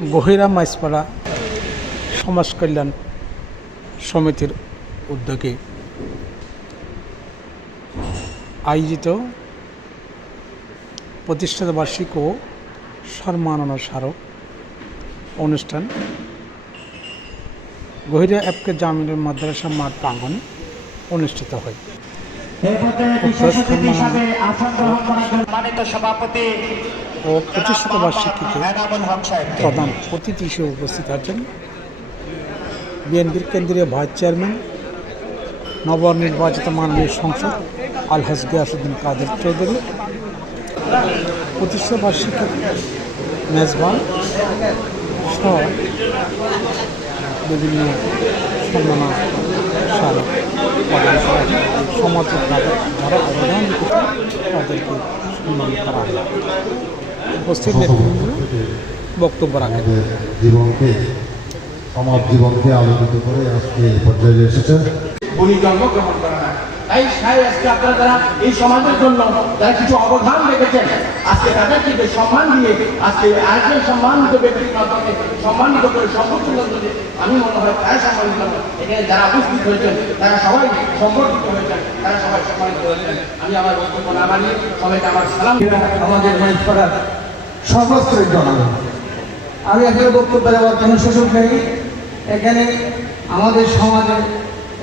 গহিরা মাইজপাড়া সমাজ কল্যাণ সমিতির উদ্যোগে আয়োজিত প্রতিষ্ঠাতা বার্ষিক ও সম্মাননা স্মারক অনুষ্ঠান গহিরা এফকে জামিনুল মাদ্রাসা মাঠ প্রাঙ্গণে অনুষ্ঠিত হয়। ও প্রতিষ্ঠাতা বার্ষিকীতে প্রধান অতিথি হিসেবে উপস্থিত আছেন বিএনপির কেন্দ্রীয় ভাইস চেয়ারম্যান নবনির্বাচিত মাননীয় সংসদ আলহাজ গিয়াসউদ্দিন কাদের চৌধুরী, প্রতিষ্ঠাতা বার্ষিকীর মেজবান সহ বিভিন্ন সম্মাননা স্মারক প্রদান করা হয়। সমাজের যারা অবদান তাদেরকে সম্মান করা হয়। উপস্থিত নেতৃবৃন্দ বক্তব্য রাখেন। সমাজ জীবনকে আলোকিত করে আজকে পর্যায়ে এসেছে। উনি জন্মগ্রহণ করা না, তাই আজকে আপনারা যারা এই সমাজের জন্য যারা কিছু অবদান রেখেছেন, আজকে তাদেরকে সম্মান দিয়ে আজকে আরেকজন সম্মানিত ব্যক্তির মাধ্যমে সম্মানিত করে সম্পর্কিত আমি মনে হয় তারা সম্মানিত। এখানে যারা উপস্থিত হয়েছেন তারা সবাই সম্পর্কিত হয়েছেন, তারা সবাই সম্মানিত হয়েছেন। আমি আমার বক্তব্য না বানিয়ে সবাইকে আমার সালাম। আমাদের মাইজপাড়ার সর্বস্তরের জনগণ, আমি এখানে বক্তব্য দেওয়ার কোনো সুযোগ নেই। এখানে আমাদের সমাজে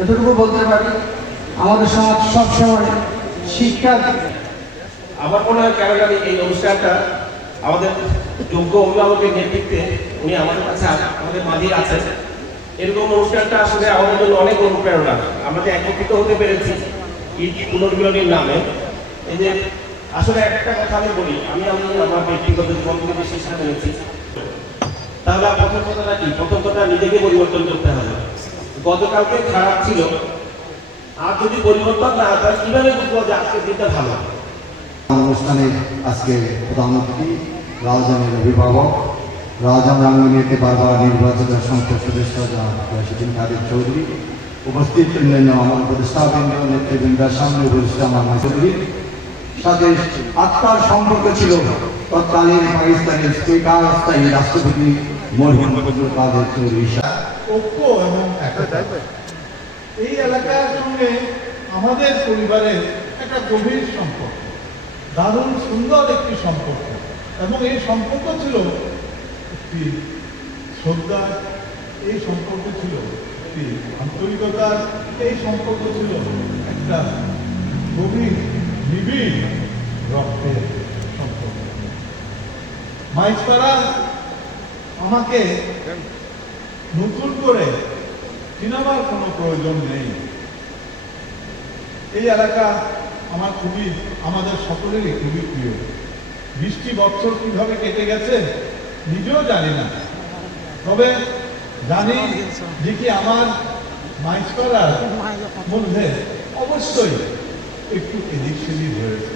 এতটুকু বলতে পারি, আমাদের সমাজ সবসময় শিক্ষা। আমার মনে হয় কেন জানি এই অনুষ্ঠানটা আমাদের যোগ্য অভিভাবকের নেতৃত্বে উনি আমাদের কাছে আমাদের মাঝে আছেন। এরকম অনুষ্ঠানটা আসলে আমাদের জন্য অনেক অনুপ্রেরণা। আমরা যে একত্রিত হতে পেরেছি ঈদ পুনর্মিলনীর নামে, এই যে আসলে একটা কথা আমি বলি, আমি আমার ব্যক্তিগত জীবন থেকে শিক্ষা নিয়েছি। তাহলে প্রথম কথাটা কি? প্রথম কথা নিজেকে পরিবর্তন করতে হবে। গতকালকে খারাপ ছিল, আর যদি পরিবর্তন না হয় কিভাবে বুঝবো যে আজকের দিনটা ভালো? অনুষ্ঠানে আজকে প্রধান অতিথি রাজধানীর অভিভাবক রাজধানী রাঙ্গুনিয়াতে বারবার নির্বাচিত সংসদ সদস্য গিয়াসউদ্দিন কাদের চৌধুরী, উপস্থিত অন্যান্য আমার উপদেষ্টাবৃন্দ নেতৃবৃন্দের সামনে উপস্থিত আমার চৌধুরী, সাথে আত্মার সম্পর্ক ছিল তৎকালীন পাকিস্তানের স্থায়ী রাষ্ট্রপতি মরহুম কাদের চৌধুরী। ঐক্য এবং একতা এই এলাকার সঙ্গে আমাদের পরিবারের একটা গভীর সম্পর্ক, দারুণ সুন্দর একটি সম্পর্ক। এবং এই সম্পর্ক ছিল একটি শ্রদ্ধার, এই সম্পর্ক ছিল একটি আন্তরিকতার, এই সম্পর্ক ছিল একটা গভীর নিবিড় রক্তের সম্পর্ক। মাইজপাড়া আমাকে নতুন করে চিনাবার কোনো প্রয়োজন নেই। এই এলাকা আমার আমাদের সকলেরই খুবই প্রিয়। 20টি বছর কিভাবে কেটে গেছে নিজেও জানি না, তবে জানি যে কি আমার মাইজপাড়ার মধ্যে অবশ্যই একটু এদিক সেদিক হয়েছে।